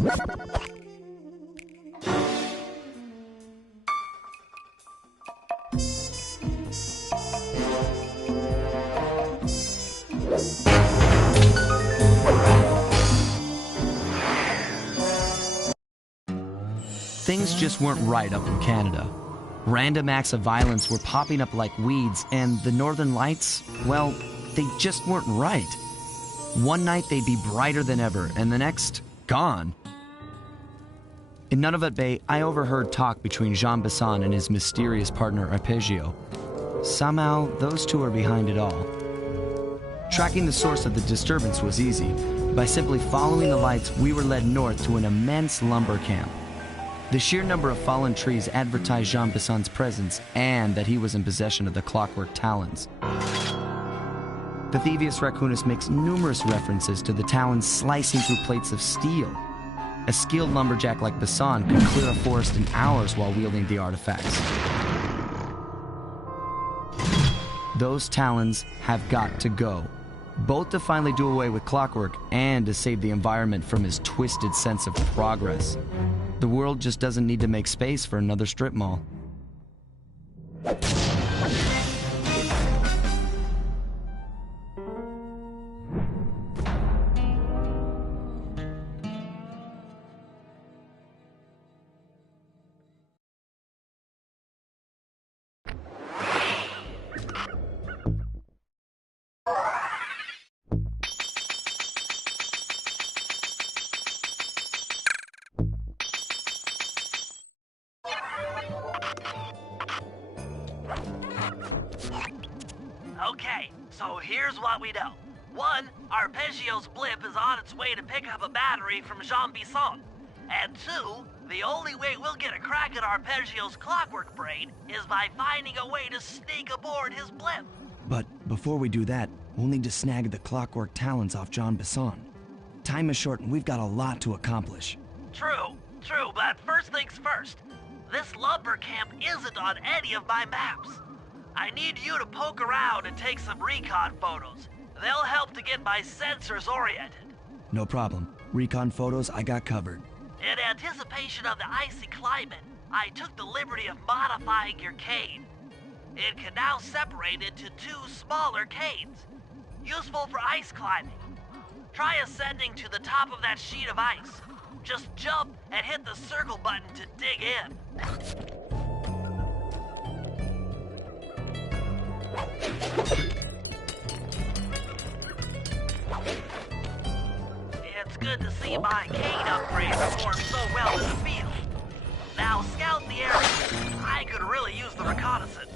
Things just weren't right up in Canada. Random acts of violence were popping up like weeds, and the Northern Lights, well, they just weren't right. One night they'd be brighter than ever, and the next, gone. In Nunavut Bay, I overheard talk between Jean Besson and his mysterious partner Arpeggio. Somehow, those two are behind it all. Tracking the source of the disturbance was easy. By simply following the lights, we were led north to an immense lumber camp. The sheer number of fallen trees advertised Jean Besson's presence and that he was in possession of the clockwork talons. The Thievius Raccoonus makes numerous references to the talons slicing through plates of steel. A skilled lumberjack like Besson could clear a forest in hours while wielding the artifacts. Those talons have got to go, both to finally do away with clockwork and to save the environment from his twisted sense of progress. The world just doesn't need to make space for another strip mall. Okay, so here's what we know. 1, Arpeggio's blimp is on its way to pick up a battery from Jean Besson. And 2, the only way we'll get a crack at Arpeggio's clockwork brain is by finding a way to sneak aboard his blimp. But before we do that, we'll need to snag the clockwork talons off Jean Besson. Time is short and we've got a lot to accomplish. True, but first things first. This lumber camp isn't on any of my maps. I need you to poke around and take some recon photos. They'll help to get my sensors oriented. No problem. Recon photos I got covered. In anticipation of the icy climate, I took the liberty of modifying your cane. It can now separate into 2 smaller canes, useful for ice climbing. Try ascending to the top of that sheet of ice. Just jump and hit the circle button to dig in. It's good to see my cane upgrade perform so well in the field. Now scout the area. I could really use the reconnaissance.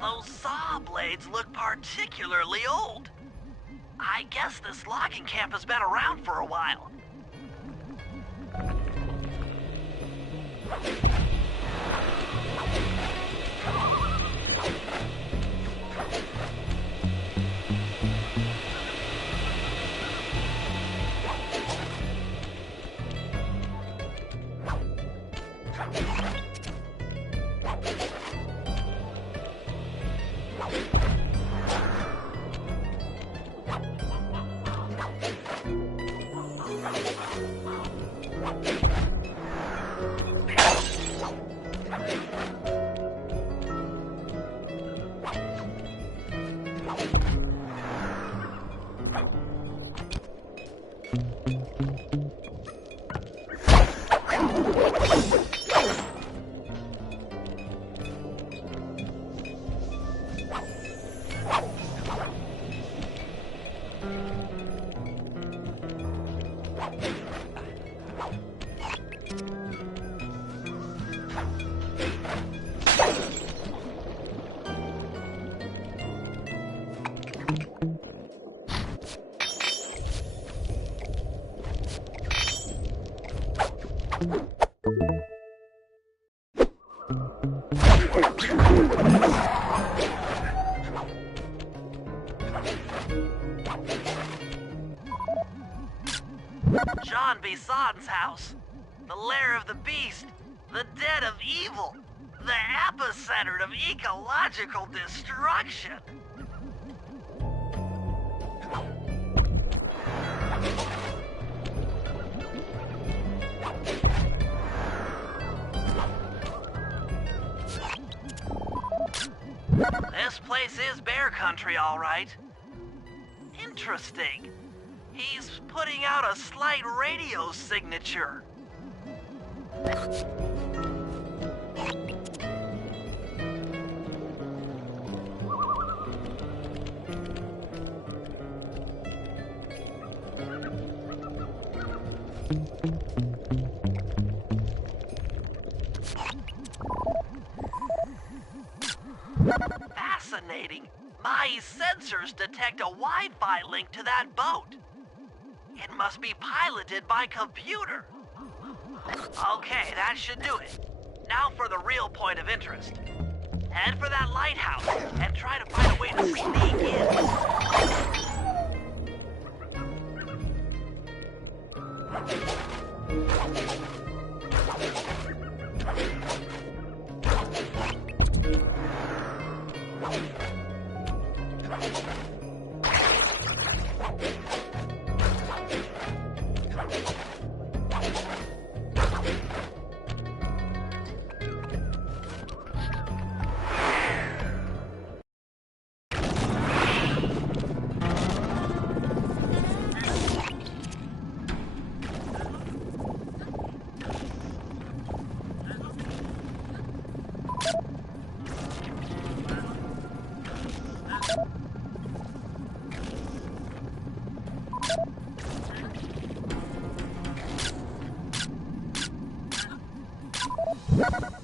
Those saw blades look particularly old. I guess this logging camp has been around for a while. John Bison's house. The lair of the beast. The den of evil. The epicenter of ecological destruction. This place is bear country, all right. Interesting. He's putting out a slight radio signature. Fascinating. My sensors detect a Wi-Fi link to that boat. It must be piloted by computer. Okay, that should do it. Now for the real point of interest. Head for that lighthouse and try to find a way to sneak in.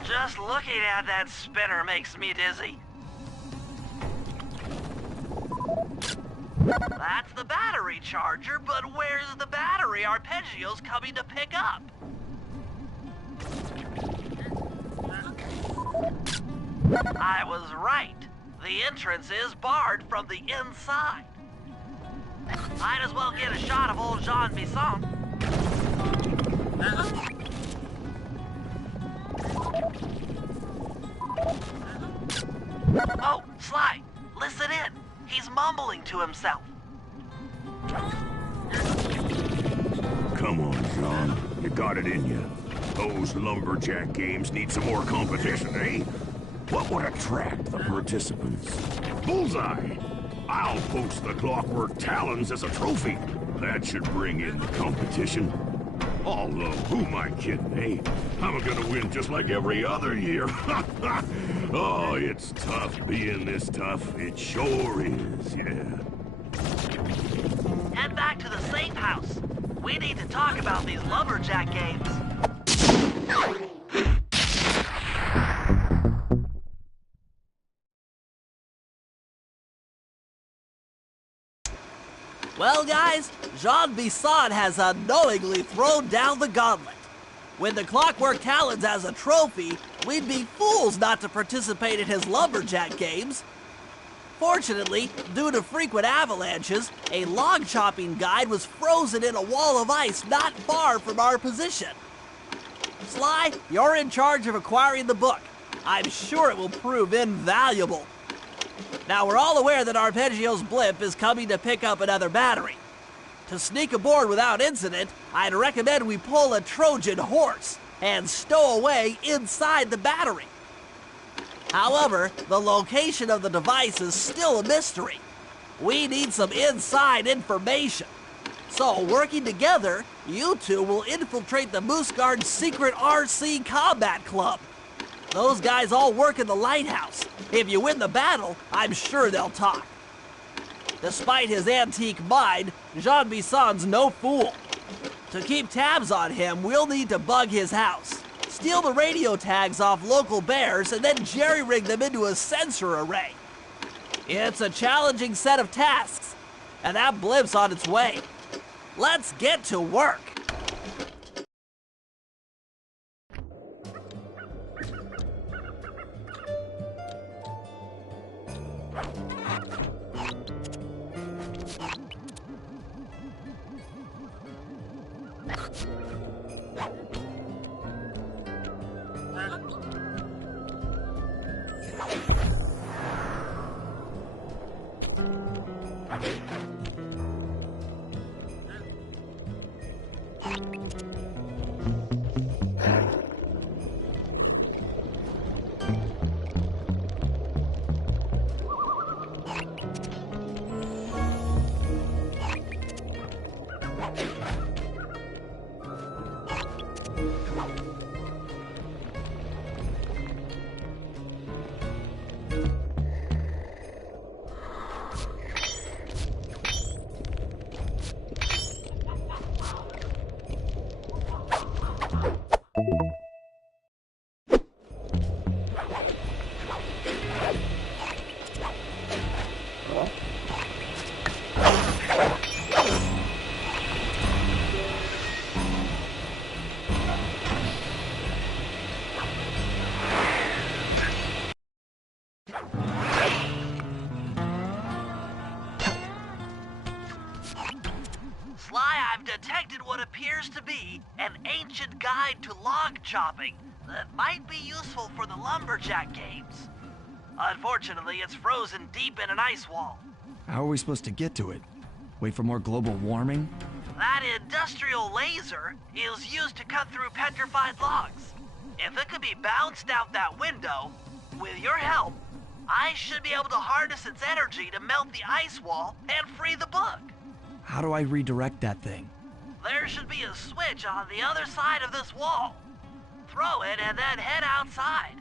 Just looking at that spinner makes me dizzy. That's the battery charger, but where's the battery Arpeggio's coming to pick up? I was right. The entrance is barred from the inside. Might as well get a shot of old Jean Bisson. Oh, Sly, listen in. He's mumbling to himself. Come on, John. You got it in you. Those lumberjack games need some more competition, eh? What would attract the participants? Bullseye! I'll post the Clockwork Talons as a trophy. That should bring in the competition. Although, who am I kidding, eh? I'm gonna win just like every other year. Oh, it's tough being this tough. It sure is, yeah. Head back to the safe house. We need to talk about these lumberjack games. Well, guys, Jean Bisson has unknowingly thrown down the gauntlet. With the Clockwork Talons as a trophy, we'd be fools not to participate in his lumberjack games. Fortunately, due to frequent avalanches, a log chopping guide was frozen in a wall of ice not far from our position. Sly, you're in charge of acquiring the book. I'm sure it will prove invaluable. Now, we're all aware that Arpeggio's blimp is coming to pick up another battery. To sneak aboard without incident, I'd recommend we pull a Trojan horse and stow away inside the battery. However, the location of the device is still a mystery. We need some inside information. So, working together, you two will infiltrate the Moose Guard's secret RC Combat Club. Those guys all work in the lighthouse. If you win the battle, I'm sure they'll talk. Despite his antique mind, Jean Bisson's no fool. To keep tabs on him, we'll need to bug his house, steal the radio tags off local bears, and then jerry-rig them into a sensor array. It's a challenging set of tasks, and that blimp's on its way. Let's get to work. collected what appears to be an ancient guide to log chopping that might be useful for the lumberjack games. Unfortunately, it's frozen deep in an ice wall. How are we supposed to get to it? Wait for more global warming? That industrial laser is used to cut through petrified logs. If it could be bounced out that window, with your help, I should be able to harness its energy to melt the ice wall and free the book. How do I redirect that thing? There should be a switch on the other side of this wall. Throw it and then head outside.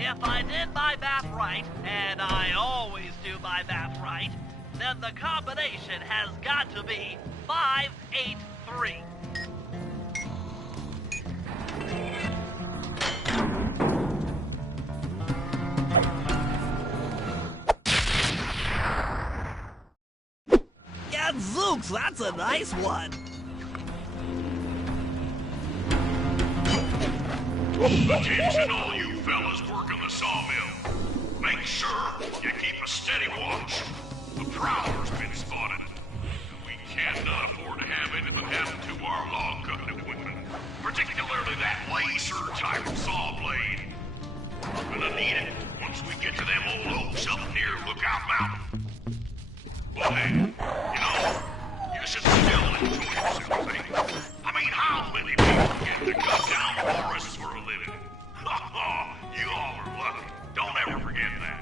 If I did my math right, and I always do my math right, then the combination has got to be 583. Gadzooks, that's a nice one. Attention all you fellas working the sawmill. Make sure you keep a steady watch. The prowler's been spotted. We cannot afford to have anything happen to our log cutting equipment. Particularly that laser-type saw blade. We're gonna need it once we get to them old oaks up near Lookout Mountain. Well then, you know, you should still enjoy yourself, eh? I mean, how many people get to cut down forests for a living? You all are lucky. Don't ever forget that.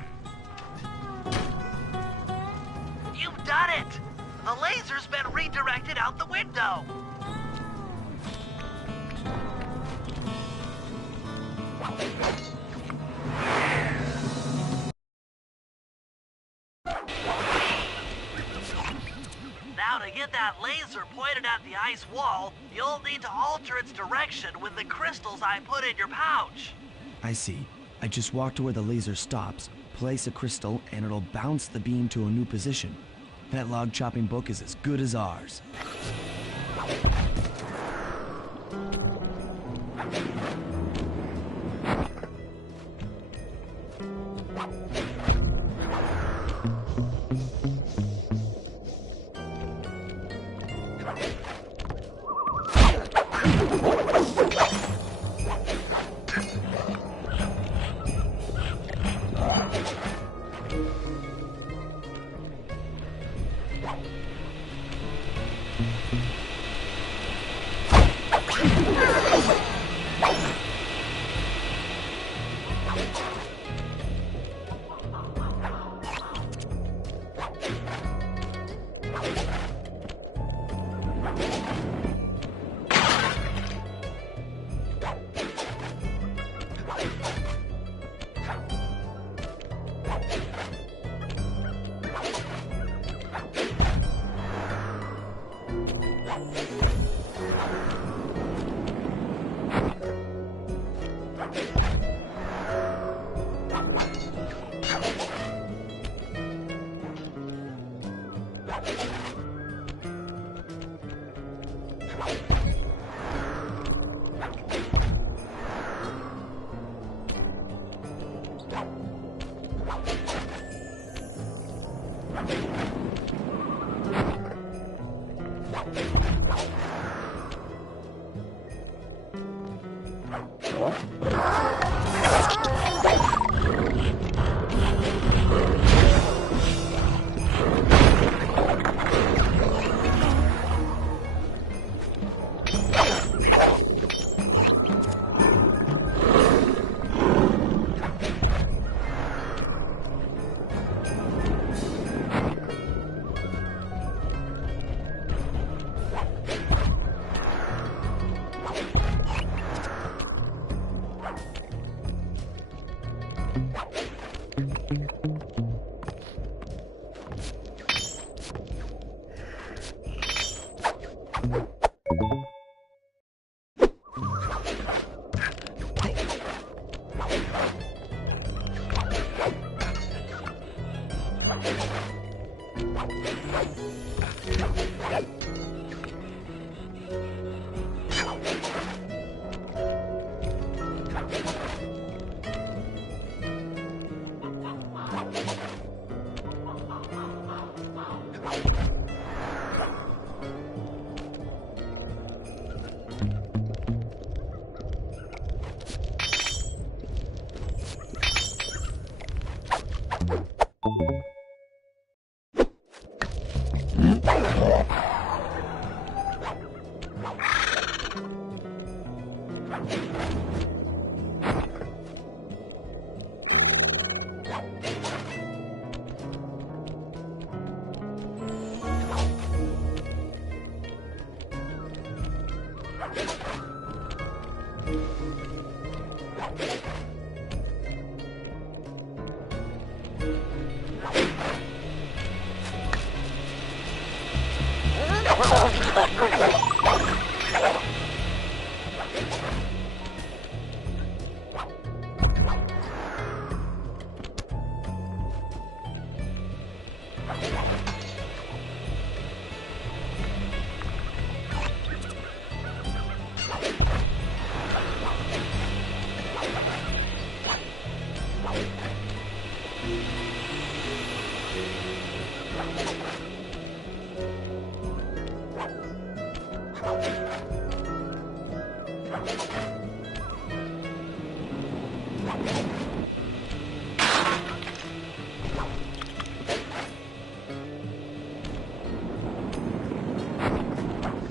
You've done it! The laser's been redirected out the window. Now to get that laser pointed at the ice wall, you'll need to alter its direction with the crystals I put in your pouch. I see. I just walk to where the laser stops, place a crystal, and it'll bounce the beam to a new position. That log chopping book is as good as ours.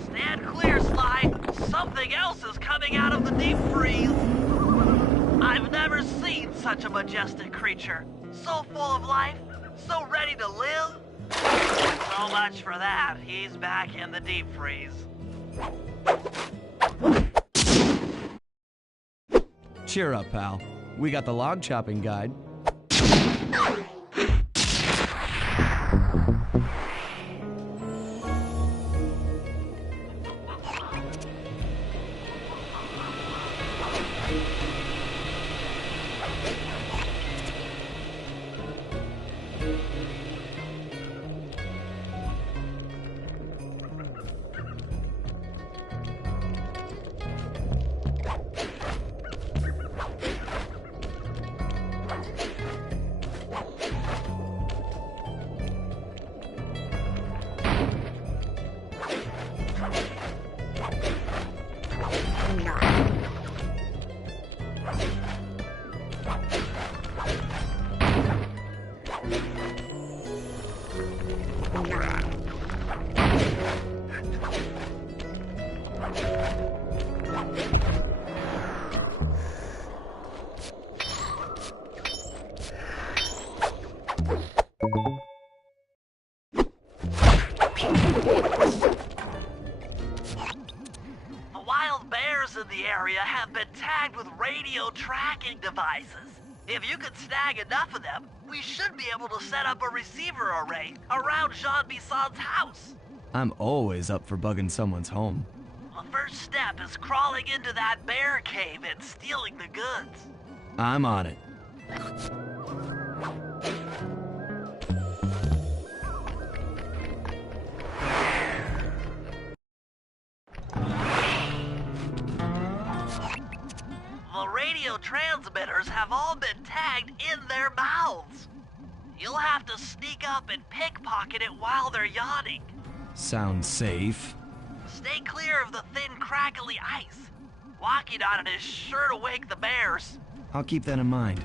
Stand clear, Sly. Something else is coming out of the deep freeze. I've never seen such a majestic creature. So full of life, so ready to live. So much for that. He's back in the deep freeze. Cheer up, pal. We got the log chopping guide. The wild bears in the area have been tagged with radio tracking devices. If you could snag enough of them, we should be able to set up a receiver array around Jean Bisson's house. I'm always up for bugging someone's home. The first step is crawling into that bear cave and stealing the goods. I'm on it. The radio transmitters have all been tagged in their mouths. You'll have to sneak up and pickpocket it while they're yawning. Sounds safe. Stay clear of the thin, crackly ice. Walking on it is sure to wake the bears. I'll keep that in mind.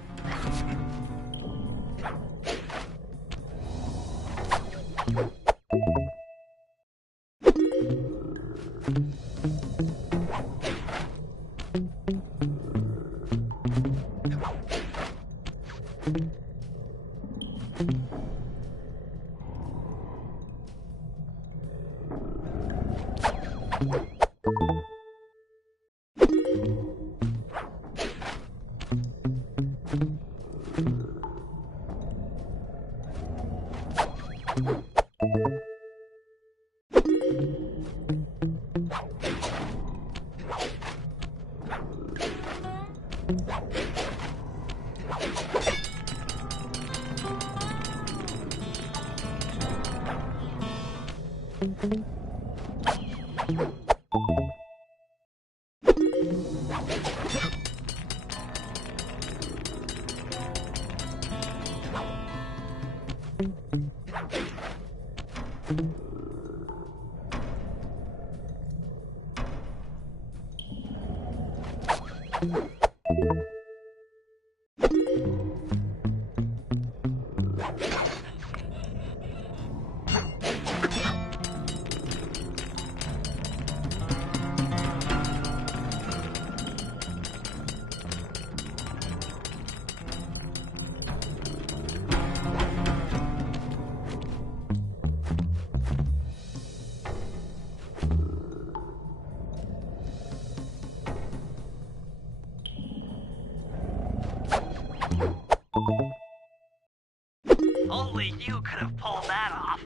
Only you could have pulled that off.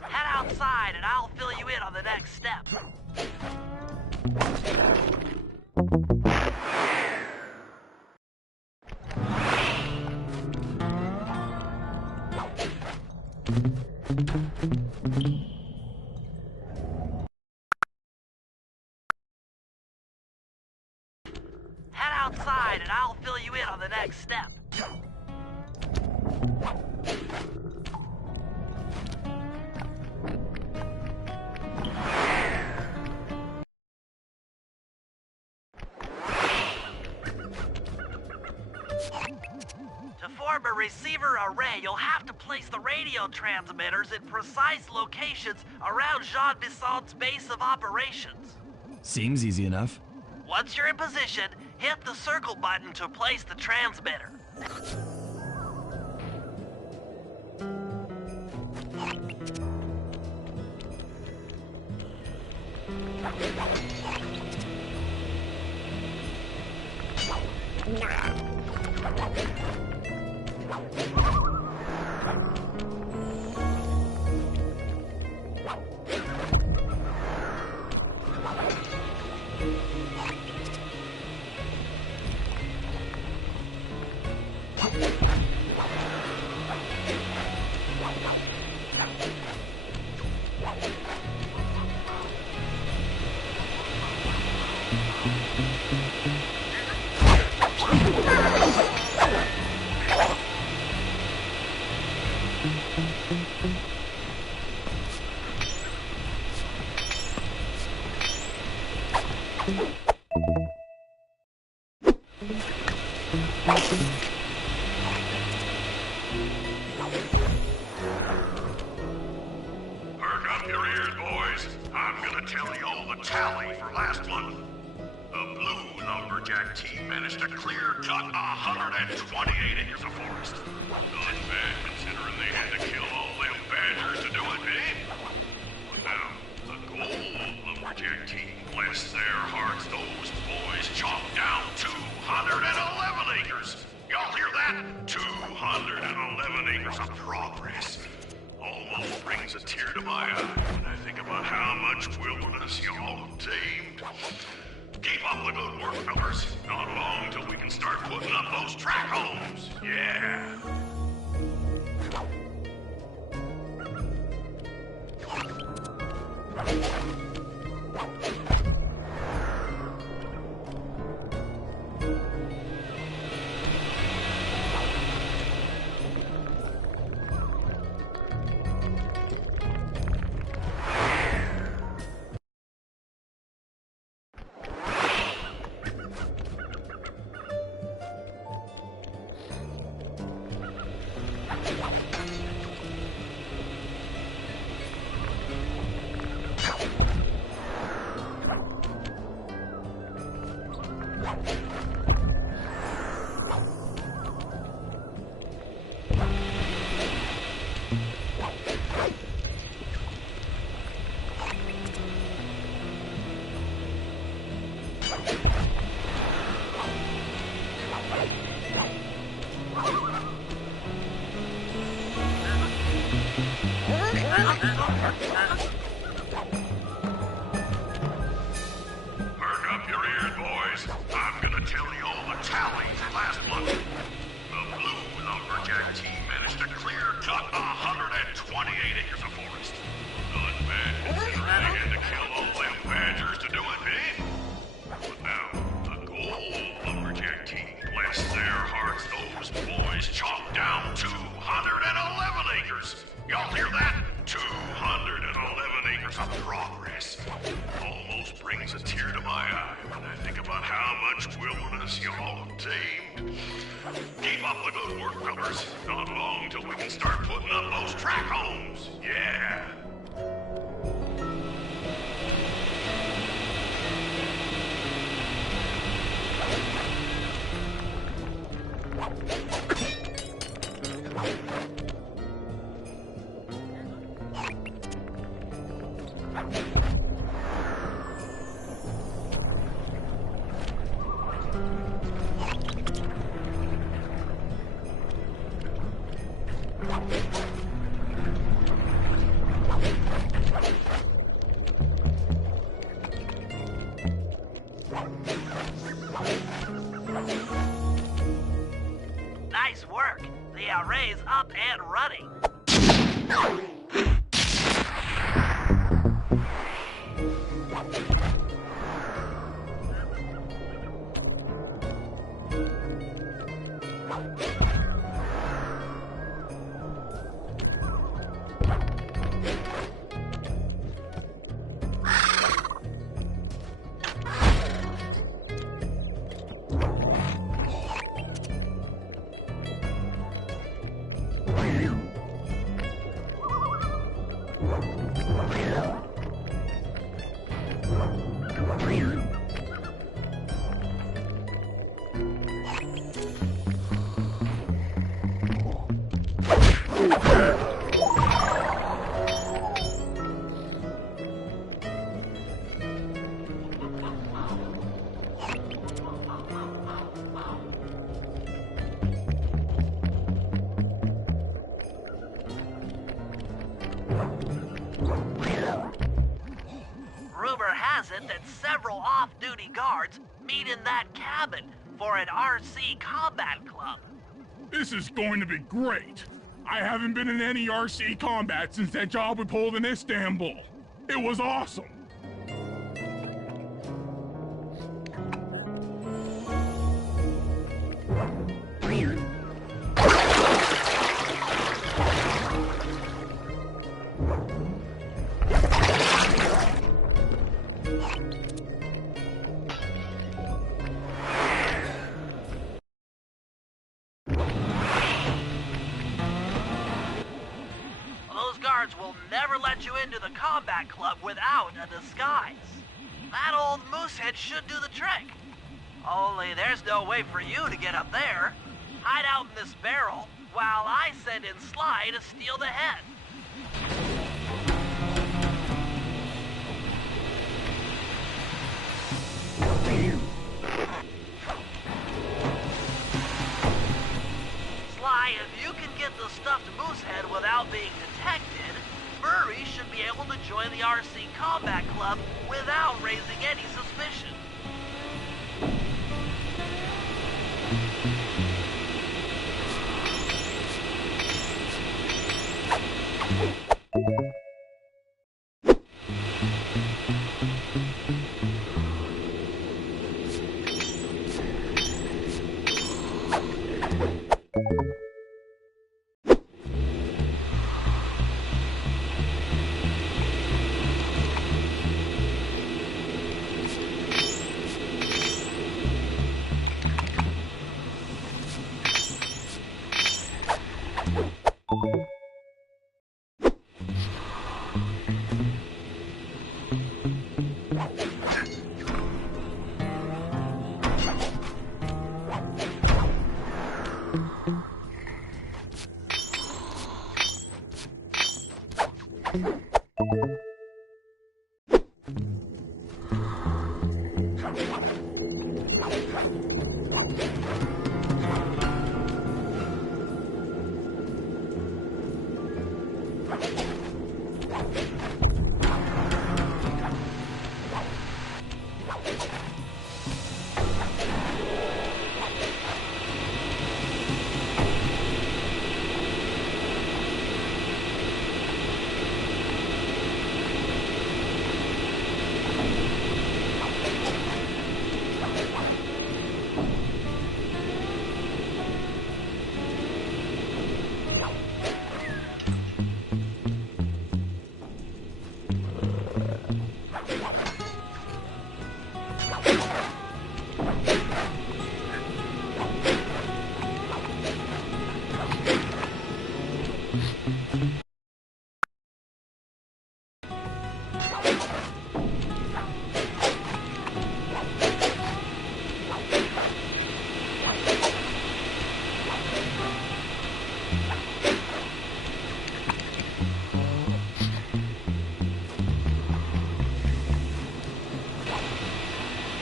Head outside and I'll fill you in on the next step. Head outside and I'll fill you in on the next step. To form a receiver array, you'll have to place the radio transmitters in precise locations around Jean Bisson's base of operations. Seems easy enough. Once you're in position, hit the circle button to place the transmitter. Perk up your ears, boys. I'm gonna tell you all the tally for last month. The blue lumberjack team managed to clear cut 128 acres of forest. Not bad considering they had to kill all them badgers to do it, eh? But now, the gold lumberjack team, bless their hearts, those boys chopped down 211 acres. Y'all hear that? 211 acres of progress. Almost brings a tear to my eye when I think about how much wilderness y'all have tamed. Keep up the good work, fellas. Not long till we can start putting up those track homes. Yeah. Perk up your ears, boys. I'm gonna tell you all the tally for last month. The blue lumberjack team managed to clear cut 128 acres of forest. Not bad considering they had to kill all them bad us, y'all tamed. Keep up the good work, fellas. Not long till we can start putting up those track homes. Yeah. Nice work. The array's up and running. Rumor has it that several off-duty guards meet in that cabin for an RC combat club. This is going to be great. I haven't been in any RC combat since that job we pulled in Istanbul. It was awesome. Those guards will never let you into the combat club without a disguise. That old moosehead should do the trick. Only there's no way for you to get up there. Hide out in this barrel while I send in Sly to steal the head. Sly, if you can get the stuffed moosehead without being detected, Murray should be able to join the RC Combat Club without raising any suspicion.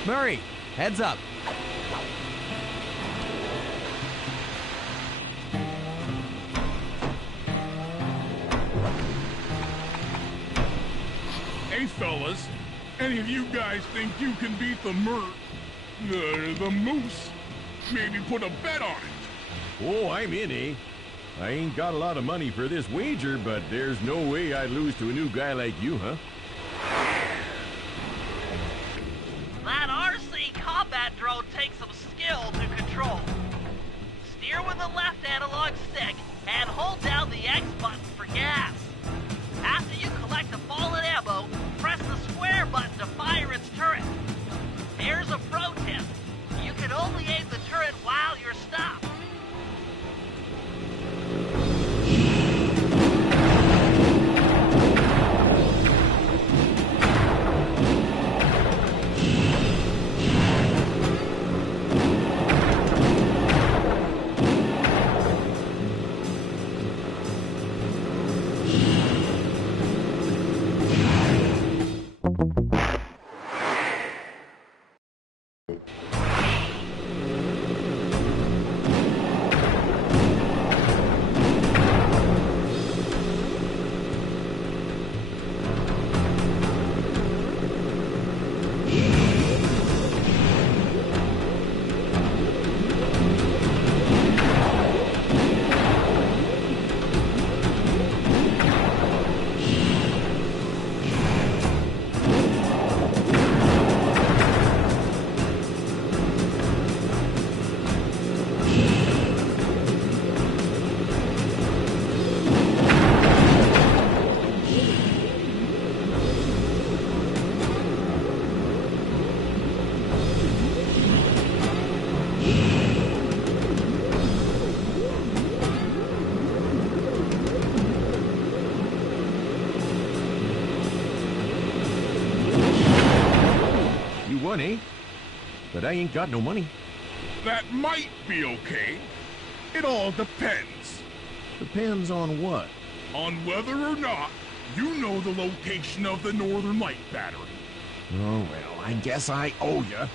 Murray, heads up. Hey, fellas, any of you guys think you can beat the moose? Maybe put a bet on it. Oh, I'm in, eh? I ain't got a lot of money for this wager, but there's no way I'd lose to a new guy like you, huh? That RC combat drone takes some skill to control. Steer with the left analog stick and hold down the X button for gas. After you collect the fallen ammo, press the square button to fire its turret. Here's a pro tip. You can only aim the turret while you're stopped. Won, eh? But I ain't got no money. That might be okay. It all depends. Depends on what? On whether or not you know the location of the Northern Light Battery. Oh, well, I guess I owe you.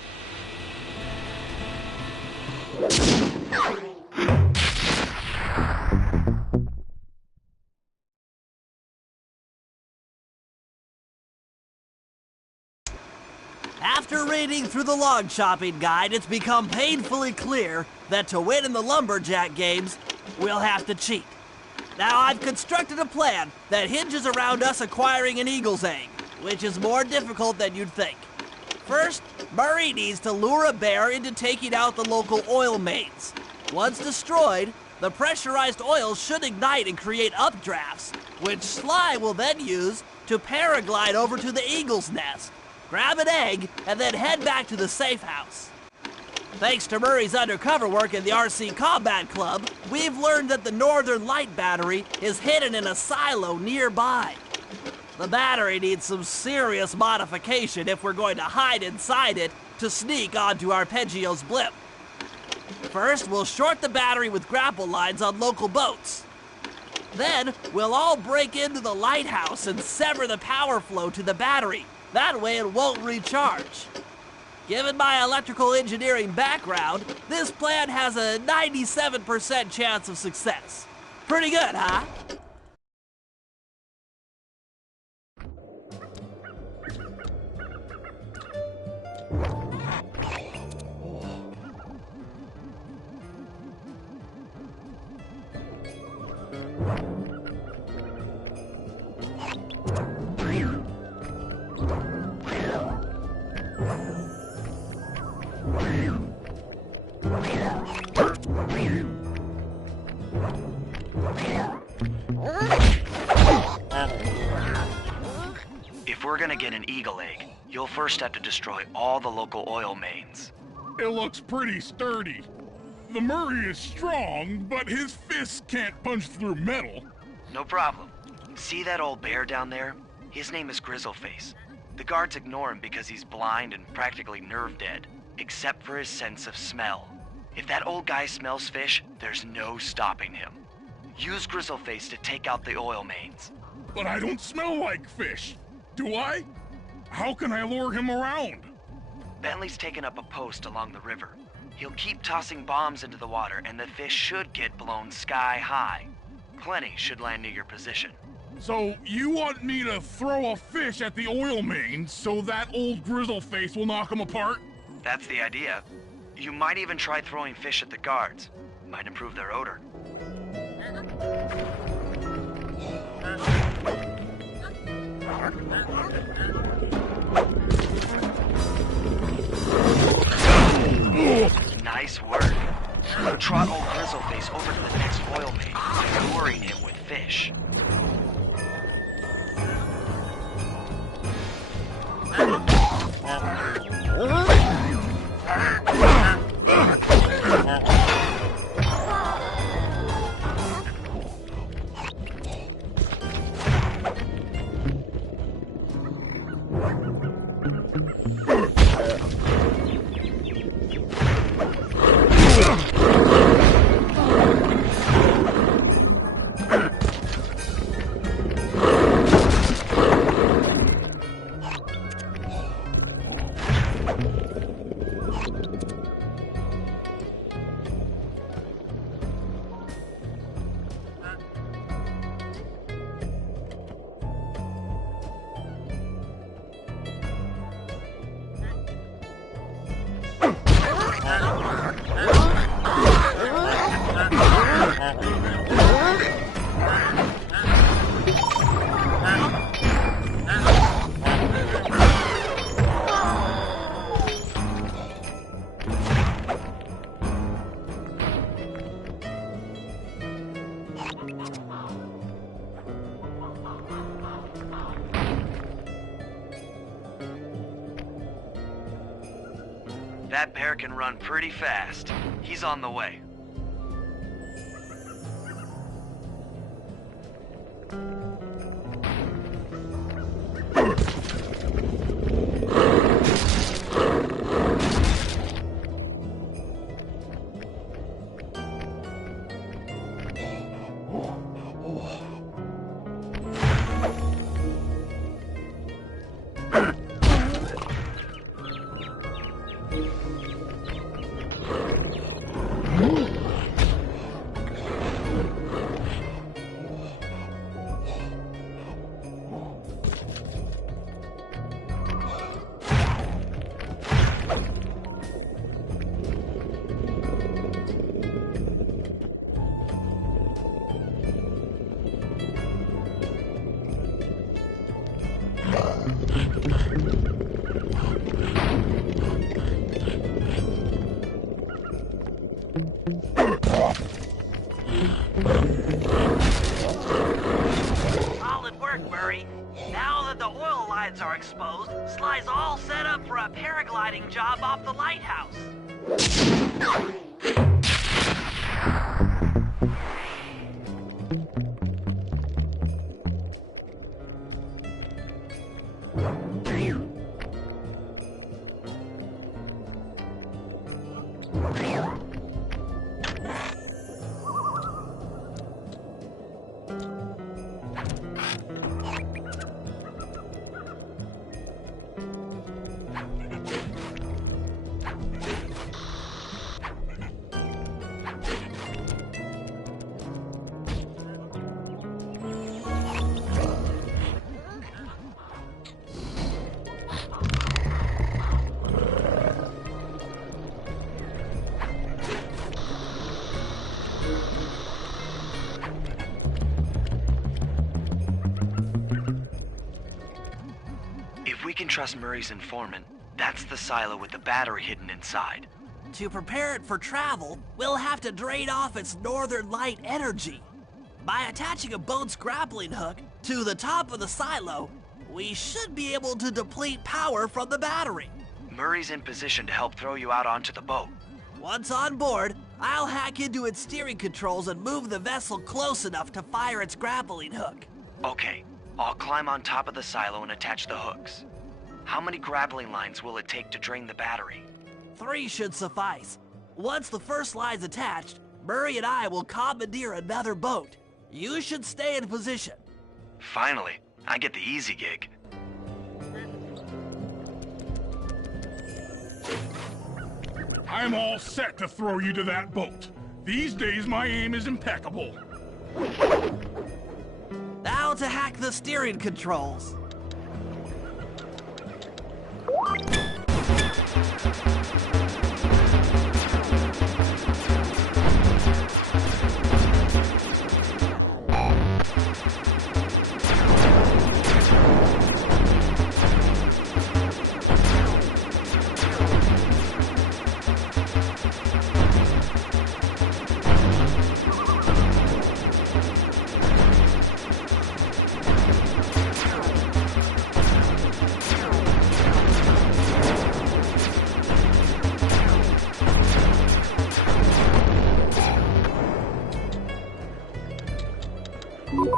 After reading through the log chopping guide, it's become painfully clear that to win in the lumberjack games, we'll have to cheat. Now, I've constructed a plan that hinges around us acquiring an eagle's egg, which is more difficult than you'd think. First, Murray needs to lure a bear into taking out the local oil mains. Once destroyed, the pressurized oil should ignite and create updrafts, which Sly will then use to paraglide over to the eagle's nest, grab an egg, and then head back to the safe house. Thanks to Murray's undercover work in the RC Combat Club, we've learned that the Northern Light Battery is hidden in a silo nearby. The battery needs some serious modification if we're going to hide inside it to sneak onto Arpeggio's blimp. First, we'll short the battery with grapple lines on local boats. Then, we'll all break into the lighthouse and sever the power flow to the battery. That way it won't recharge. Given my electrical engineering background, this plan has a 97% chance of success. Pretty good, huh? If we're gonna get an eagle egg, you'll first have to destroy all the local oil mains. It looks pretty sturdy. The Murray is strong, but his fists can't punch through metal. No problem. See that old bear down there? His name is Grizzleface. The guards ignore him because he's blind and practically nerve dead, except for his sense of smell. If that old guy smells fish, there's no stopping him. Use Grizzleface to take out the oil mains. But I don't smell like fish, do I? How can I lure him around? Bentley's taken up a post along the river. He'll keep tossing bombs into the water, and the fish should get blown sky high. Plenty should land near your position. So, you want me to throw a fish at the oil mains so that old grizzle face will knock them apart? That's the idea. You might even try throwing fish at the guards. Might improve their odor. Nice work. Trot old Grizzleface over to the next oil main, luring him with fish. That bear can run pretty fast. He's on the way. Solid work, Murray. Now that the oil lines are exposed, Sly's all set up for a paragliding job off the lighthouse. If we can trust Murray's informant, that's the silo with the battery hidden inside. To prepare it for travel, we'll have to drain off its northern light energy. By attaching a boat's grappling hook to the top of the silo, we should be able to deplete power from the battery. Murray's in position to help throw you out onto the boat. Once on board, I'll hack into its steering controls and move the vessel close enough to fire its grappling hook. Okay, I'll climb on top of the silo and attach the hooks. How many grappling lines will it take to drain the battery? 3 should suffice. Once the first line's attached, Murray and I will commandeer another boat. You should stay in position. Finally, I get the easy gig. I'm all set to throw you to that boat. These days, my aim is impeccable. Now to hack the steering controls.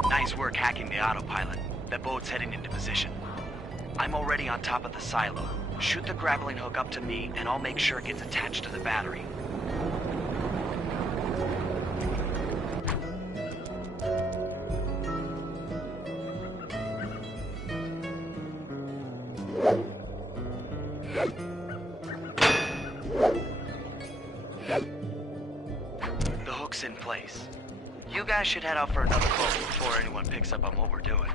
Nice work hacking the autopilot. The boat's heading into position. I'm already on top of the silo. Shoot the grappling hook up to me, and I'll make sure it gets attached to the battery. The hook's in place. You guys should head out for another boat before anyone picks up on what we're doing.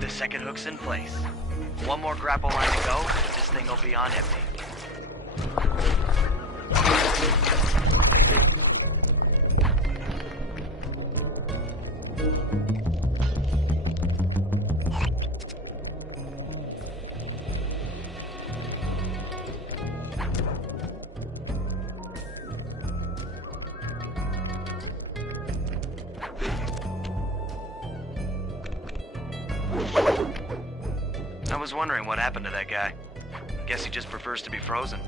The second hook's in place. One more grapple line to go, this thing will be on empty. I was wondering what happened to that guy. Guess he just prefers to be frozen.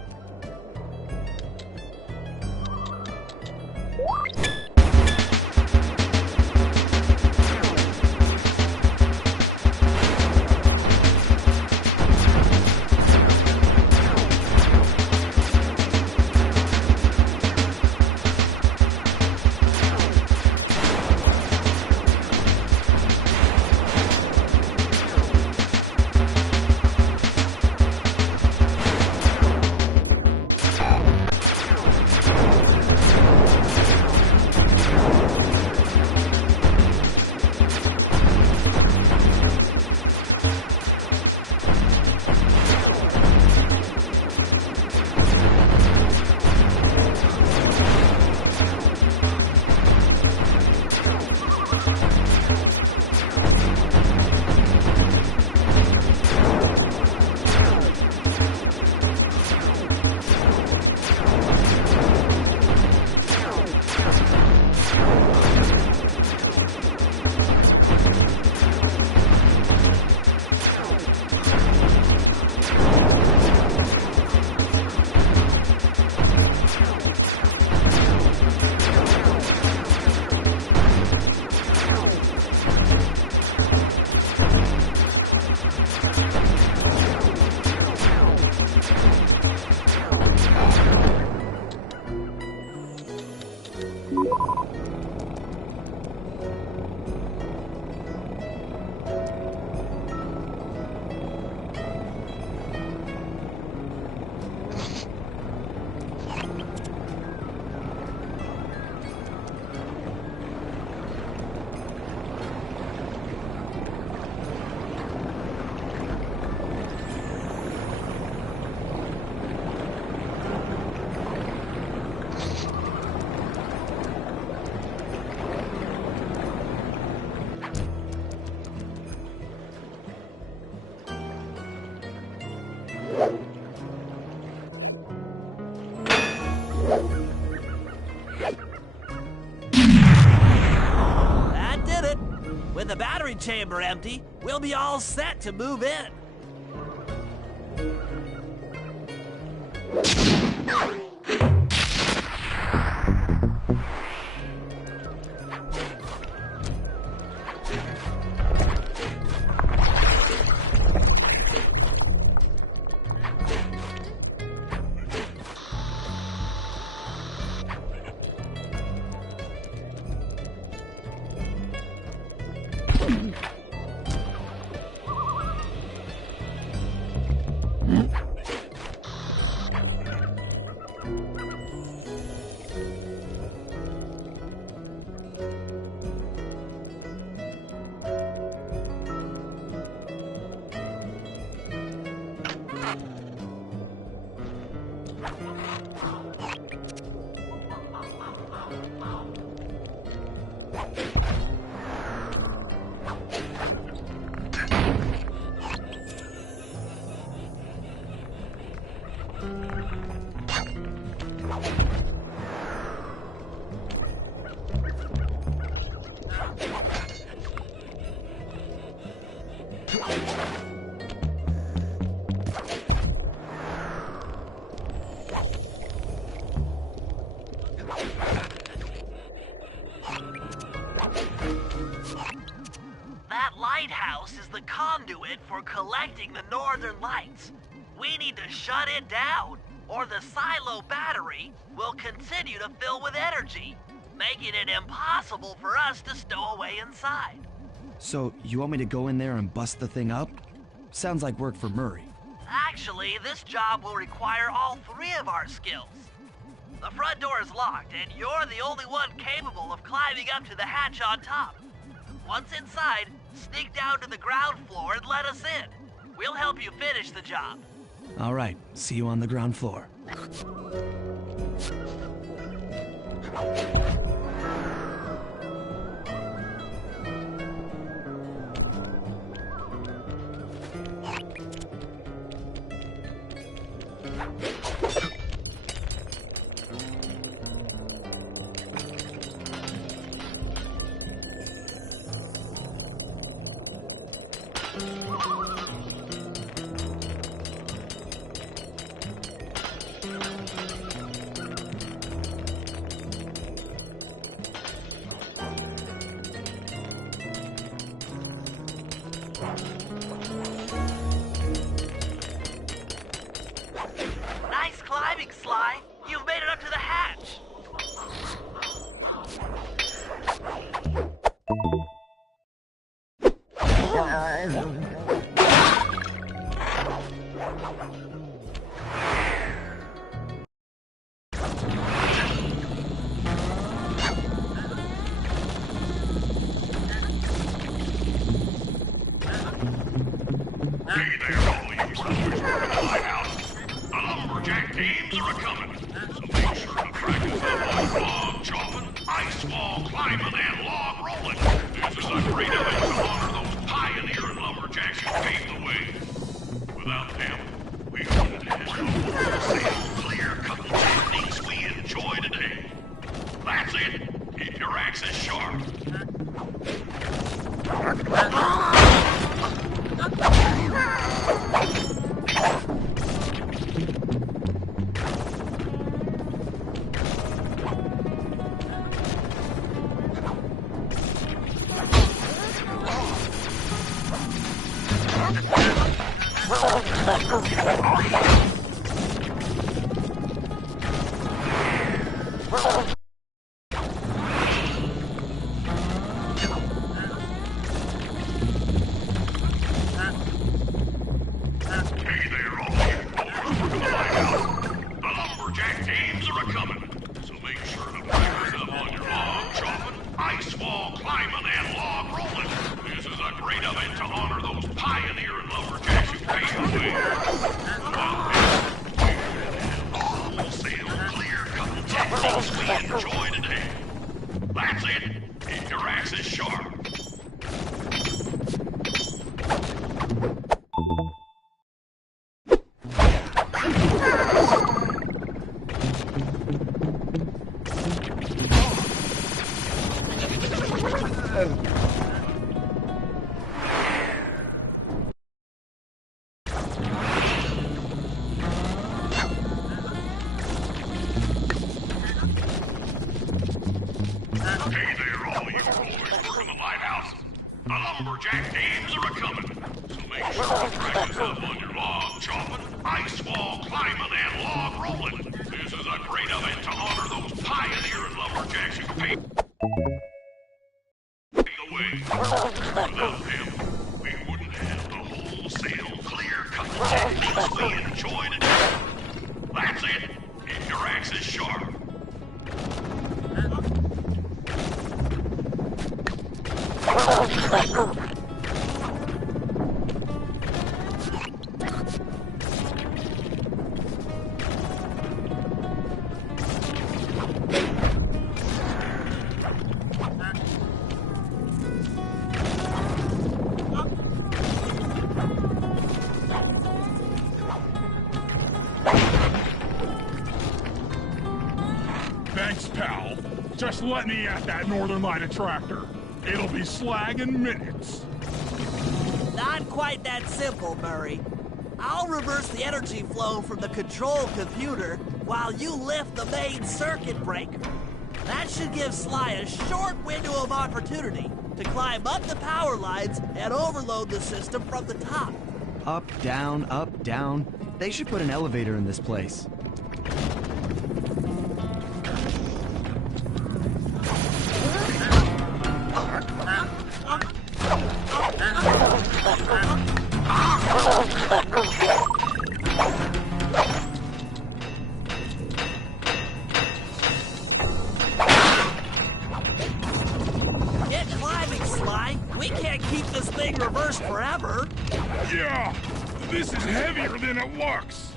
That did it. With the battery chamber empty, we'll be all set to move in. That lighthouse is the conduit for collecting the northern lights. We need to shut it down, or the silo battery will continue to fill with energy, making it impossible for us to stow away inside. So, you want me to go in there and bust the thing up? Sounds like work for Murray. Actually, this job will require all three of our skills. The front door is locked, and you're the only one capable of climbing up to the hatch on top. Once inside, sneak down to the ground floor and let us in. We'll help you finish the job. All right, see you on the ground floor. Nice climbing, Sly. You've made it up to the hatch. Hey there, all you suckers working the lighthouse. The lumberjack teams are a-coming, so make sure to practice that log chopping, ice wall climbing, and log rolling. This is a great event to honor those pioneering lumberjacks who paved the way. Without them, we wouldn't have the same clear-cut techniques we enjoy today. That's it. Keep your axes sharp. Hey there, all you boys working the lighthouse. The lumberjack games are a-coming, so make sure to practice up on your log chopping, ice wall climbing, and log rolling. This is a great event to honor those pioneering lumberjacks who paved the way. Without them, we wouldn't have the wholesale clear-cut techniques we enjoy today. That's it. Keep your axes sharp. Thanks, pal. Just let me at that Northern Light attractor. It'll be slag in minutes. Not quite that simple, Murray. I'll reverse the energy flow from the control computer while you lift the main circuit breaker. That should give Sly a short window of opportunity to climb up the power lines and overload the system from the top. Up, down, up, down. They should put an elevator in this place. Get climbing, Sly. We can't keep this thing reversed forever. Yeah, this is heavier than it looks.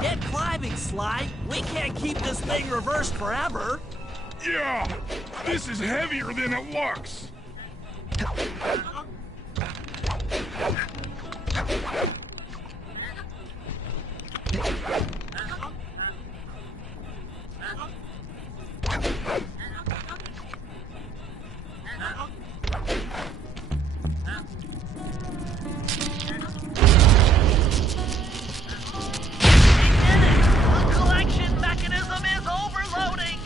Get climbing, Sly. We can't keep this thing reversed forever. Yeah, this is heavier than it looks. The collection mechanism is overloading.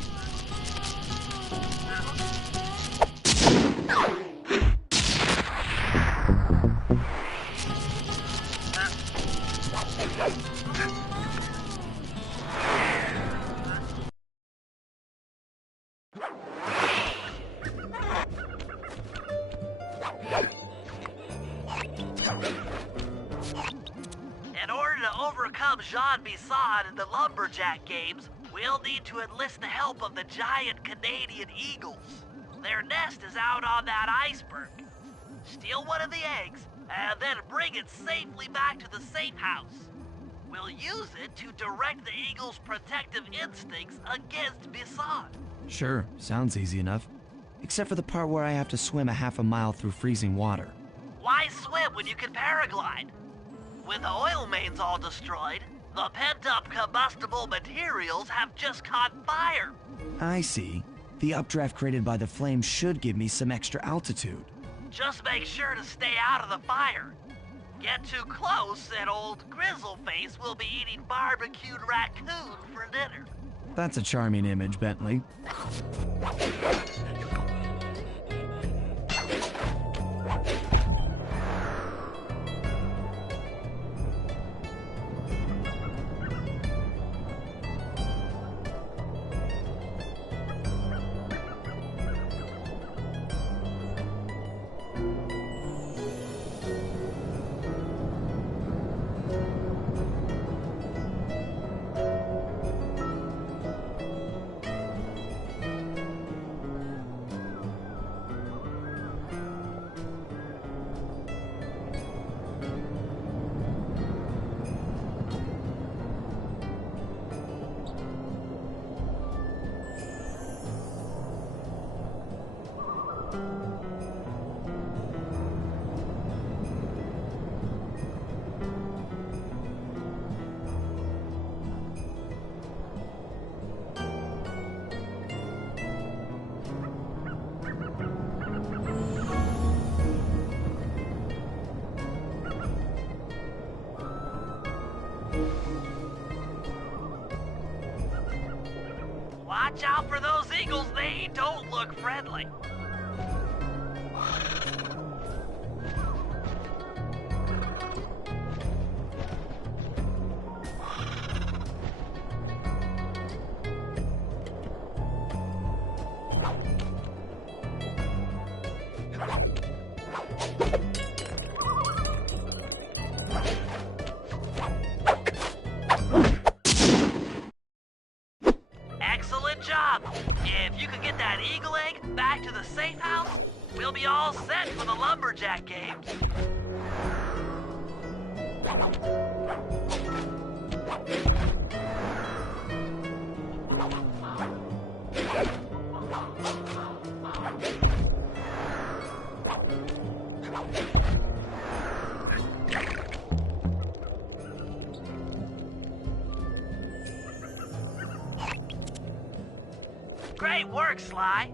In order to overcome Jean Bisson in the lumberjack games, we'll need to enlist the help of the giant Canadian eagles. Their nest is out on that iceberg. Steal one of the eggs, and then bring it safely back to the safe house. We'll use it to direct the eagle's protective instincts against Bisson. Sure, sounds easy enough. Except for the part where I have to swim a half a mile through freezing water. Why swim when you can paraglide? With the oil mains all destroyed, the pent-up combustible materials have just caught fire. I see. The updraft created by the flames should give me some extra altitude. Just make sure to stay out of the fire. Get too close and old Grizzleface will be eating barbecued raccoon for dinner. That's a charming image, Bentley. Watch out for those eagles, they don't look friendly. Excellent job! If you could get that eagle egg back to the safe house, we'll be all set for the lumberjack games. Great work, Sly.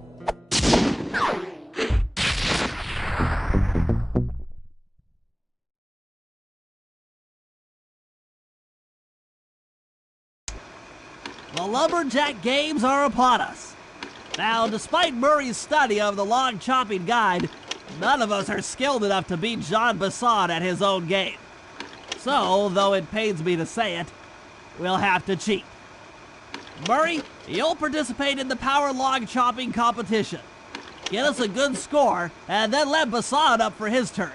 The lumberjack games are upon us. Now, despite Murray's study of the log chopping guide, none of us are skilled enough to beat Jean Basson at his own game. So, though it pains me to say it, we'll have to cheat. Murray, you'll participate in the power log chopping competition. Get us a good score, and then let Basson up for his turn.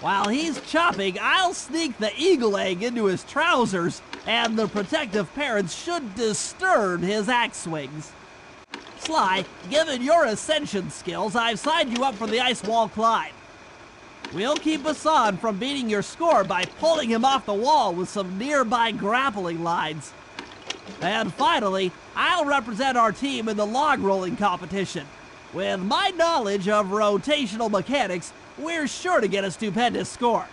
While he's chopping, I'll sneak the eagle egg into his trousers, and the protective parents should disturb his axe swings. Sly, given your ascension skills, I've signed you up for the ice wall climb. We'll keep Basson from beating your score by pulling him off the wall with some nearby grappling lines. And finally, I'll represent our team in the log rolling competition. With my knowledge of rotational mechanics, we're sure to get a stupendous score.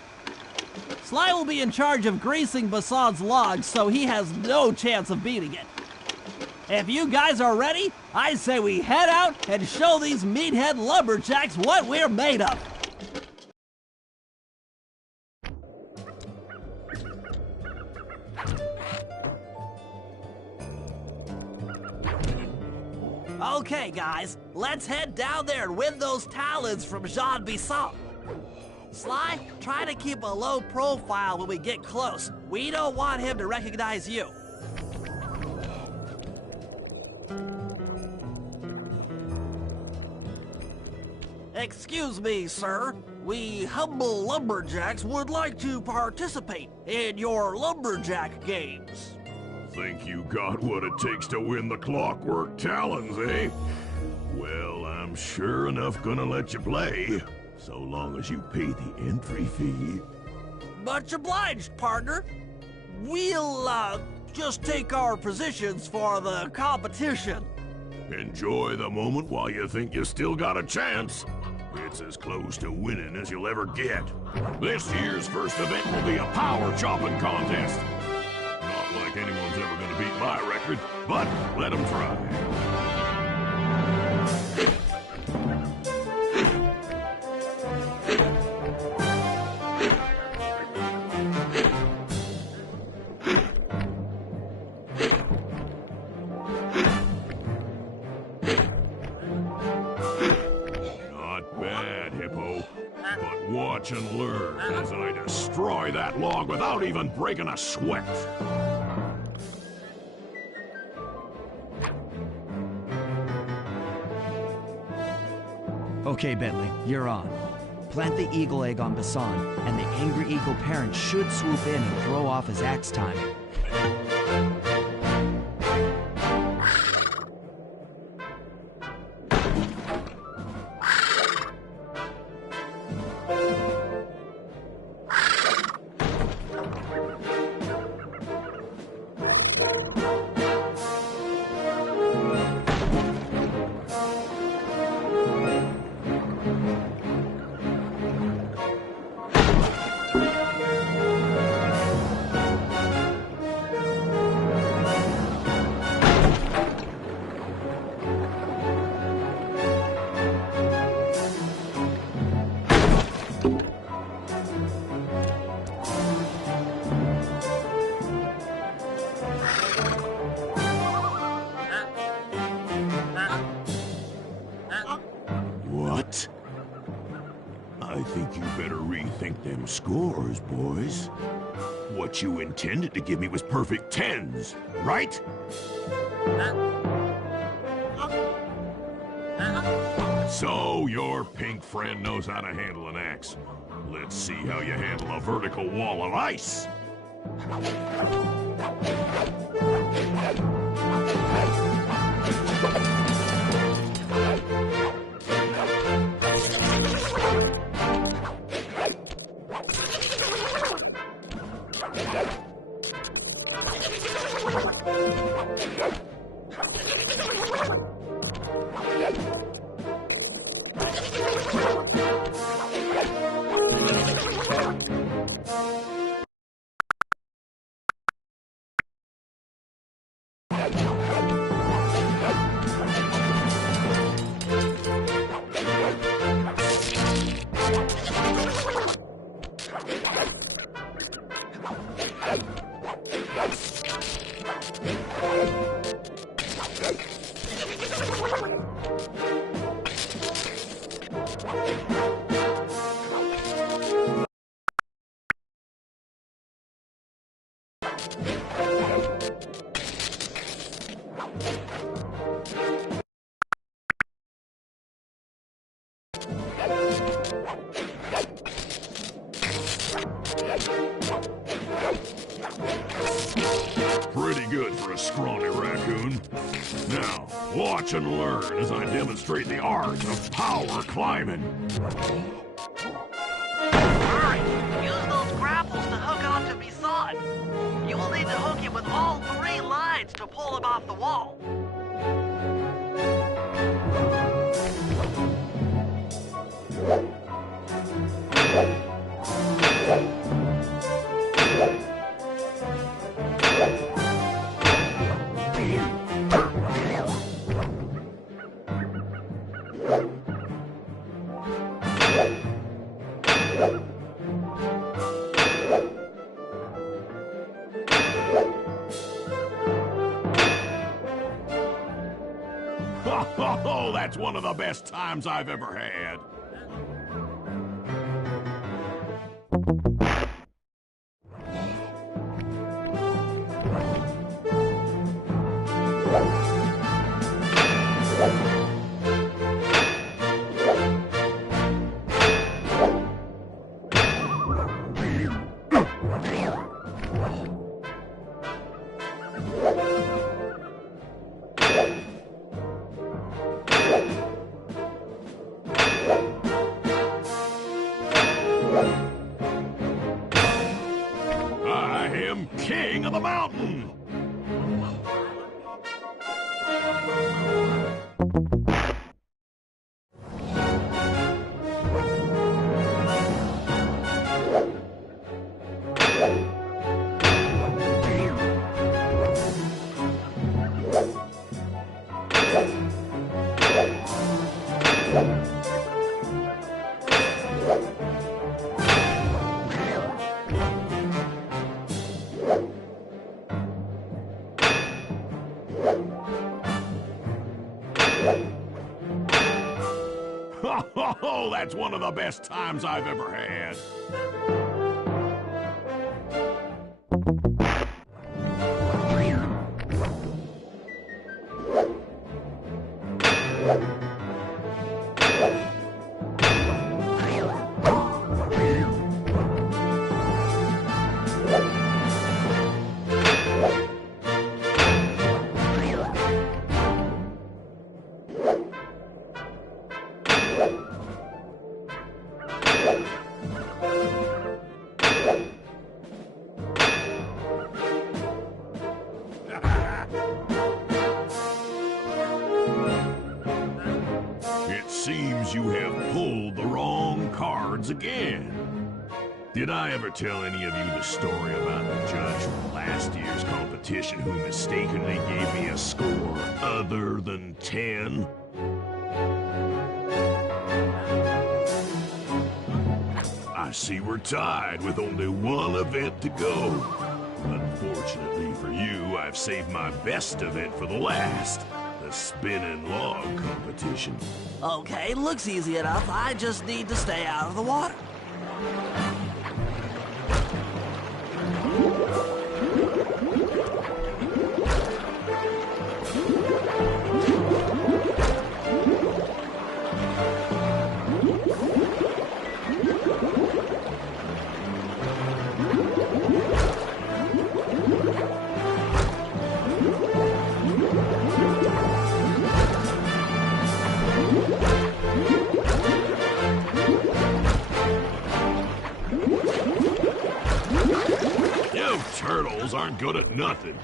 Sly will be in charge of greasing Basson's logs, so he has no chance of beating it. If you guys are ready, I say we head out and show these meathead lumberjacks what we're made of. Okay, guys, let's head down there and win those talons from Jean Basson. Sly, try to keep a low profile when we get close. We don't want him to recognize you. Excuse me, sir. We humble lumberjacks would like to participate in your lumberjack games. Think you got what it takes to win the clockwork talons, eh? Well, I'm sure enough gonna let you play, so long as you pay the entry fee. Much obliged, partner. We'll, just take our positions for the competition. Enjoy the moment while you think you still got a chance. It's as close to winning as you'll ever get. This year's first event will be a power chopping contest. Not like anyone's ever gonna beat my record, but let them try. Watch and learn as I destroy that log without even breaking a sweat. Okay, Bentley, you're on. Plant the eagle egg on Basson, and the angry eagle parent should swoop in and throw off his axe timing. I think you better rethink them scores, boys. What you intended to give me was perfect tens, right? So your pink friend knows how to handle an axe. Let's see how you handle a vertical wall of ice. Pretty good for a scrawny raccoon. Now, watch and learn as I demonstrate the art of power climbing. Alright, use those grapples to hook onto Bisson. You will need to hook him with all 3 lines to pull him off the wall. Oh, that's one of the best times I've ever had. I am king of the mountain! Oh, that's one of the best times I've ever had. It seems you have pulled the wrong cards again. Did I ever tell any of you the story about the judge from last year's competition who mistakenly gave me a score other than 10? I see we're tied with only one event to go. Unfortunately for you, I've saved my best event for the last. The a spinning log competition. Okay, looks easy enough. I just need to stay out of the water. You turtles aren't good at nothing.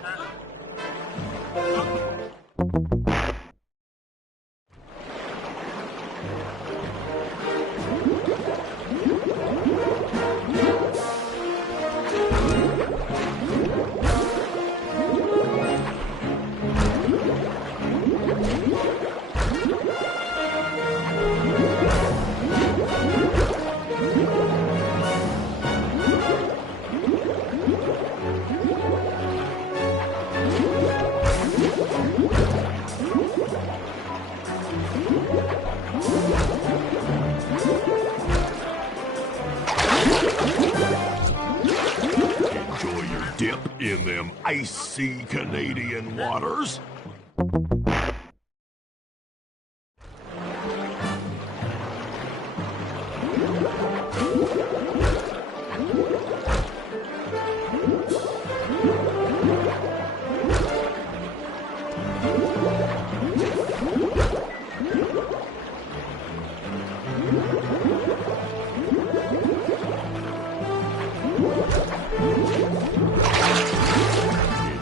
Enjoy your dip in them icy Canadian waters.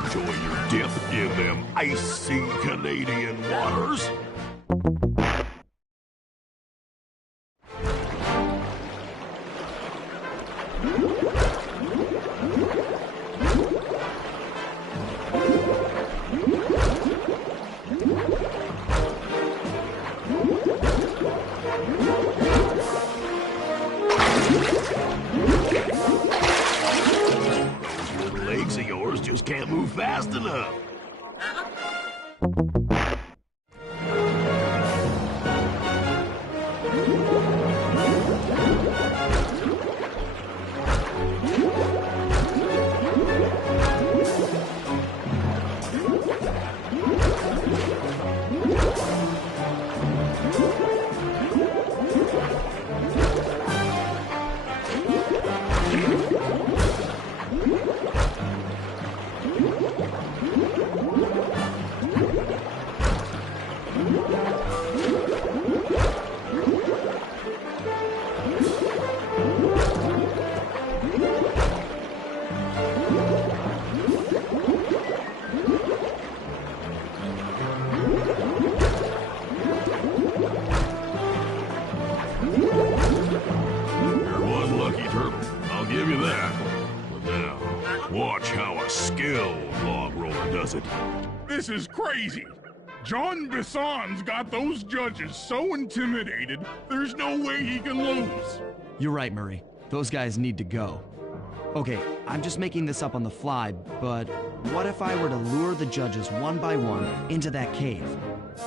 Enjoy your dip in them icy Canadian waters. Those little legs of yours just can't move fast enough. You're one lucky turtle, I'll give you that. But now, watch how a skilled log roller does it. This is crazy. John Bisson's got those judges so intimidated, there's no way he can lose. You're right, Murray. Those guys need to go. Okay, I'm just making this up on the fly, but what if I were to lure the judges one by one into that cave?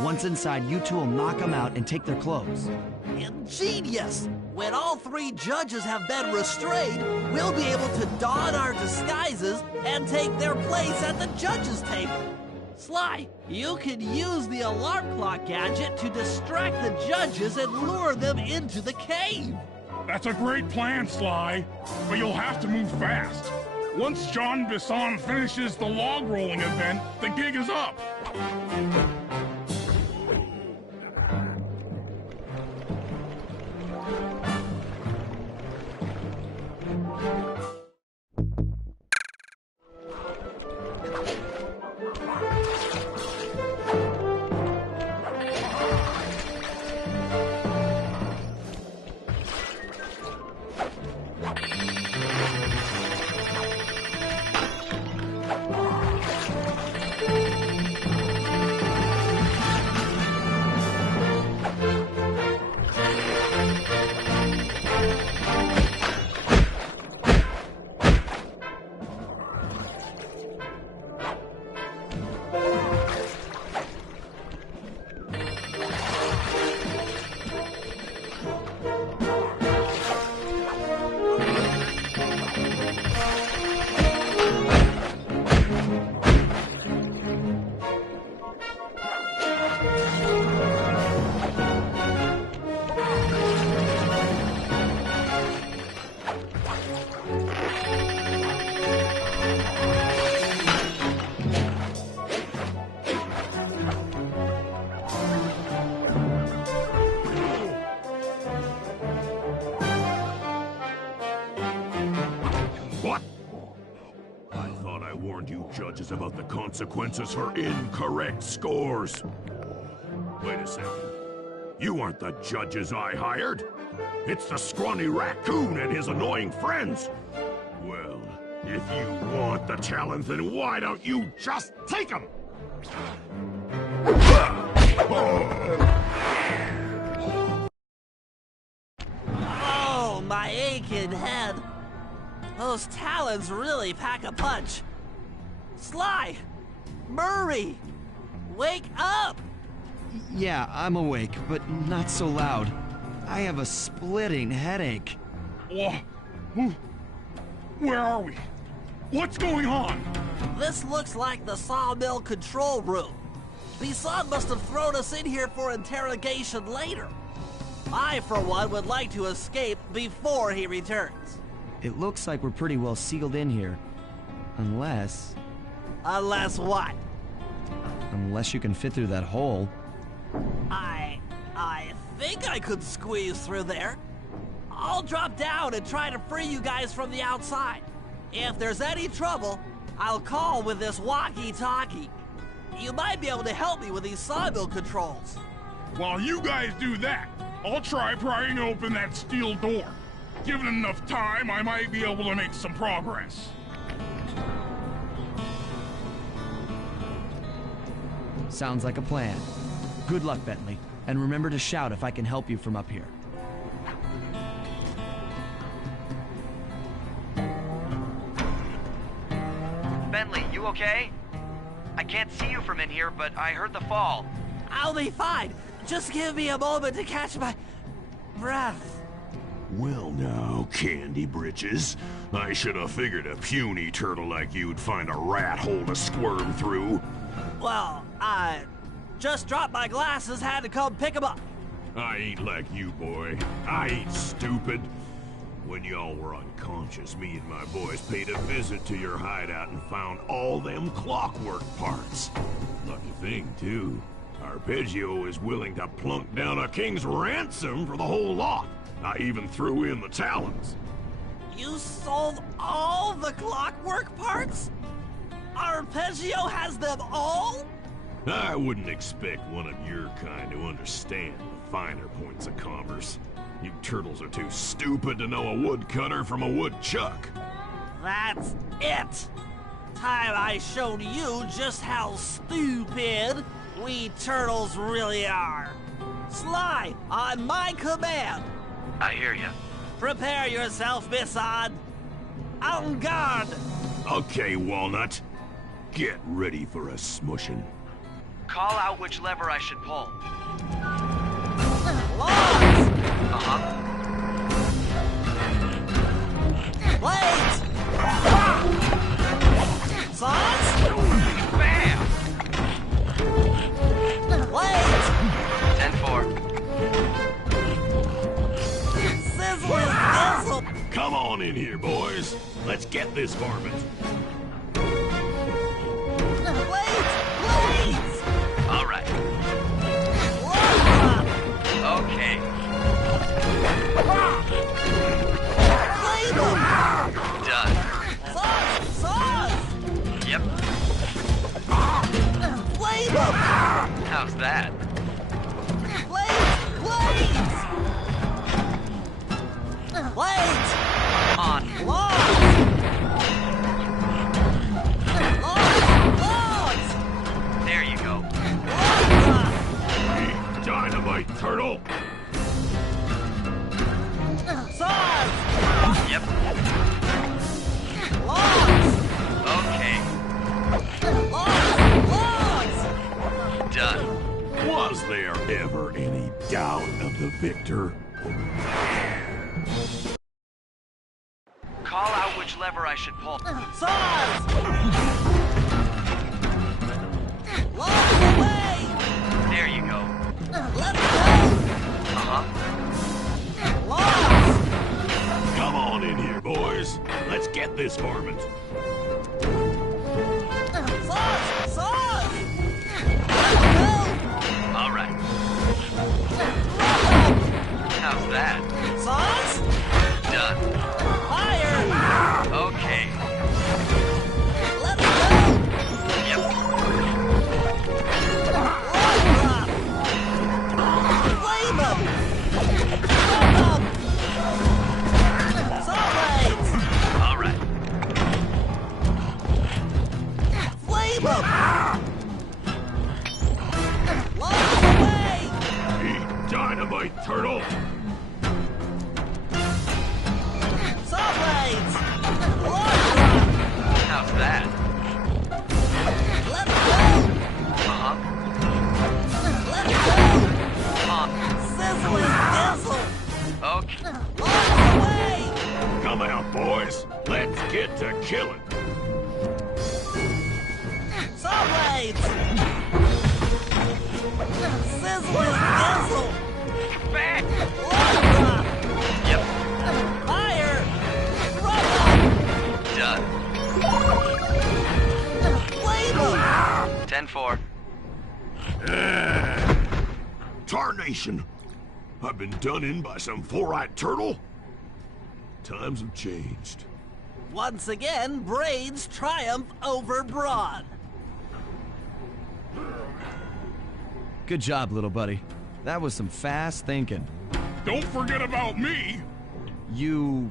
Once inside, you two will knock them out and take their clothes. Ingenious! When all three judges have been restrained, we'll be able to don our disguises and take their place at the judges' table. Sly, you can use the alarm clock gadget to distract the judges and lure them into the cave. That's a great plan, Sly, but you'll have to move fast. Once John Bisson finishes the log rolling event, the gig is up. warned you judges about the consequences for incorrect scores. Wait a second. You aren't the judges I hired. It's the scrawny raccoon and his annoying friends. Well, if you want the challenge, then why don't you just take them? Oh, my aching head. Those talons really pack a punch. Sly! Murray! Wake up! Yeah, I'm awake, but not so loud. I have a splitting headache. Where are we? What's going on? This looks like the sawmill control room. Bison must have thrown us in here for interrogation later. I, for one, would like to escape before he returns. It looks like we're pretty well sealed in here. Unless... Unless what? Unless you can fit through that hole. I think I could squeeze through there. I'll drop down and try to free you guys from the outside. If there's any trouble, I'll call with this walkie-talkie. You might be able to help me with these sawmill controls. While you guys do that, I'll try prying open that steel door. Given enough time, I might be able to make some progress. Sounds like a plan. Good luck, Bentley. And remember to shout if I can help you from up here. Bentley, you okay? I can't see you from in here, but I heard the fall. I'll be fine. Just give me a moment to catch my breath. Well now, Candy Britches. I should have figured a puny turtle like you'd find a rat hole to squirm through. Well, I just dropped my glasses, had to come pick them up. I ain't like you, boy. I ain't stupid. When y'all were unconscious, me and my boys paid a visit to your hideout and found all them clockwork parts. Lucky thing, too. Arpeggio is willing to plunk down a king's ransom for the whole lot. I even threw in the talons. You sold all the clockwork parts? Arpeggio has them all? I wouldn't expect one of your kind to understand the finer points of commerce. You turtles are too stupid to know a woodcutter from a woodchuck. That's it. Time I showed you just how stupid we turtles really are. Sly, on my command. I hear you. Prepare yourself, Bison. En garde. Okay, Walnut. Get ready for a smushing. Call out which lever I should pull. Logs! Uh-huh. Blades! Saws? Bam! Blades! 10-4. Sizzle is sizzle! Come on in here, boys. Let's get this varmint. Blades! Blades! All right. Okay. Blade them! Done. Saws! Saws! Yep. Blade them! How's that? Blades! Blades! Blades! On. Logs! Logs! There you go. Logs! Hey, dynamite turtle. Saws! Yep. Logs! Okay. Logs! Logs! Done. Was there ever any doubt of the victor? Call out which lever I should pull. Saws! Logs away! There you go. Let go! Uh-huh. Logs! Come on in here, boys. Let's get this varmint. Saws! Saws! Let go! All right. How's that? Saws? Done. Fire! Okay. Let go! turtle! Saw blades! How's that? Let's go! Uh-huh. Let's go! Come on. Sizzling dizzle! Okay. On the way! Come out, boys. Let's get to killing. Saw blades! Sizzling dizzle! Back! Log drop! Yep. Fire! Rubber! Done. Flame 10-4. Tarnation! I've been done in by some four-eyed turtle? Times have changed. Once again, Braids triumph over Brawn. Good job, little buddy. That was some fast thinking. Don't forget about me. You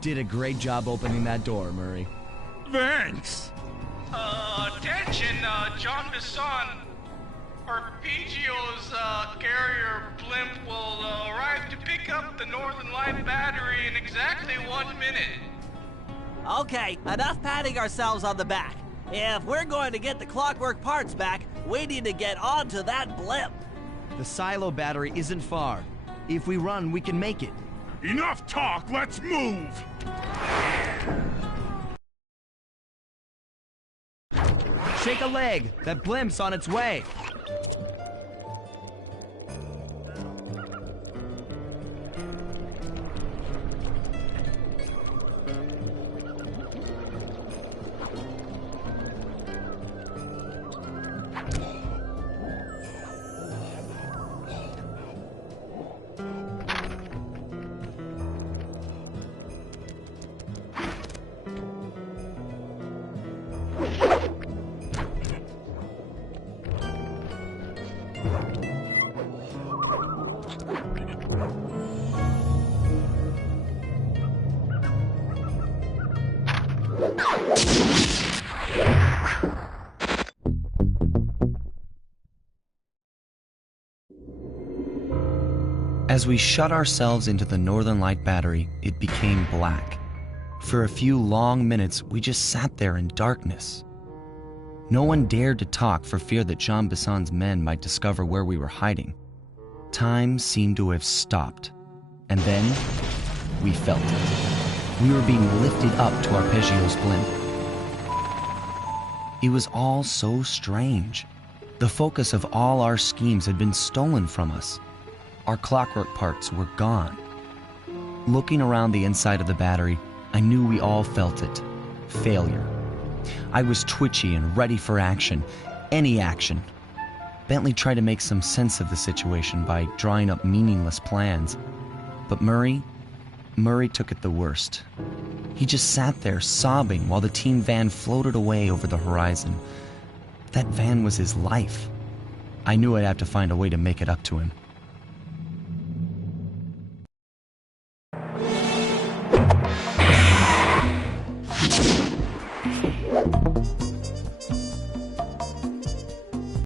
did a great job opening that door, Murray. Thanks. Attention, John Bisson. Arpeggio's carrier blimp will arrive to pick up the Northern Light battery in exactly 1 minute. Okay, enough patting ourselves on the back. If we're going to get the clockwork parts back, we need to get onto that blimp. The silo battery isn't far. If we run, we can make it. Enough talk, let's move. Shake a leg. That blimp's on its way. As we shut ourselves into the Northern Light battery, it became black. For a few long minutes, we just sat there in darkness. No one dared to talk for fear that Jean Bisson's men might discover where we were hiding. Time seemed to have stopped. And then, we felt it. We were being lifted up to Arpeggio's blimp. It was all so strange. The focus of all our schemes had been stolen from us. Our clockwork parts were gone. Looking around the inside of the battery, I knew we all felt it. Failure. I was twitchy and ready for action. Any action. Bentley tried to make some sense of the situation by drawing up meaningless plans. But Murray took it the worst. He just sat there sobbing while the team van floated away over the horizon. That van was his life. I knew I'd have to find a way to make it up to him.